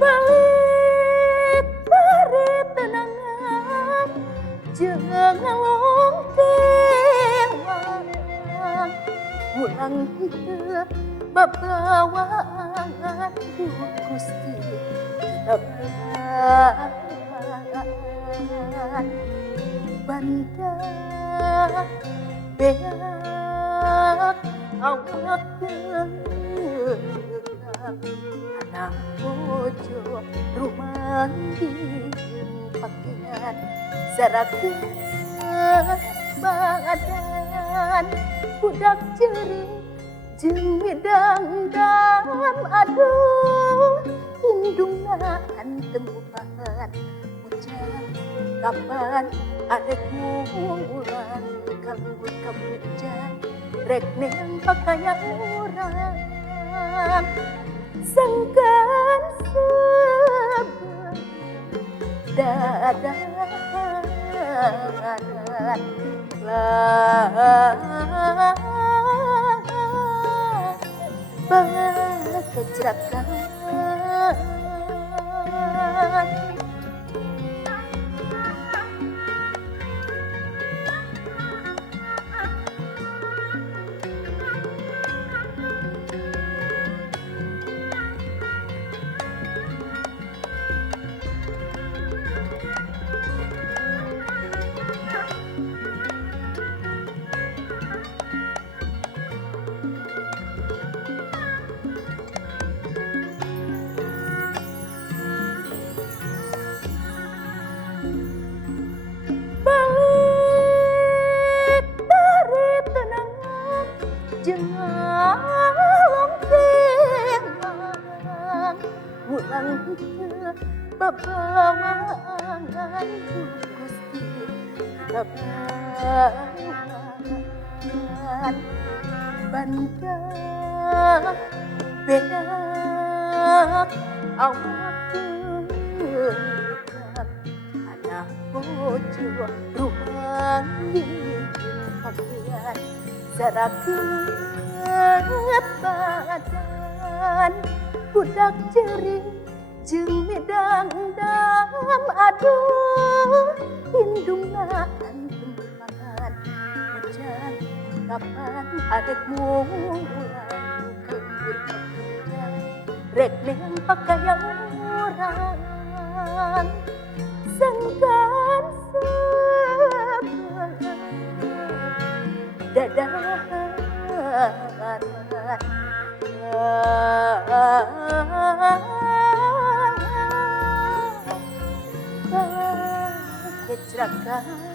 balik dari tenangan jangan longkewang ulang kita babawaan Gusti tabahan banda beak awak anak bojo rumah di pakaian sarakeun badan budak ceri jeung midang dam aduh indungna anteng upahan hujan kapan adek mulan kambut hujan rek neang pakaian urang sangkan sebelah dadahan lah kecerakan jangan kemang ulang babawaan Gusti tabahan banda beak awak anak bojo rumah di pakaian sarakeun badan budak ceri jeung midang dam aduh indungna anteng pangan hujan kapan adek mulan kembur hujan rek neang pakaian urang sangkan sebelah dadahan kecerakan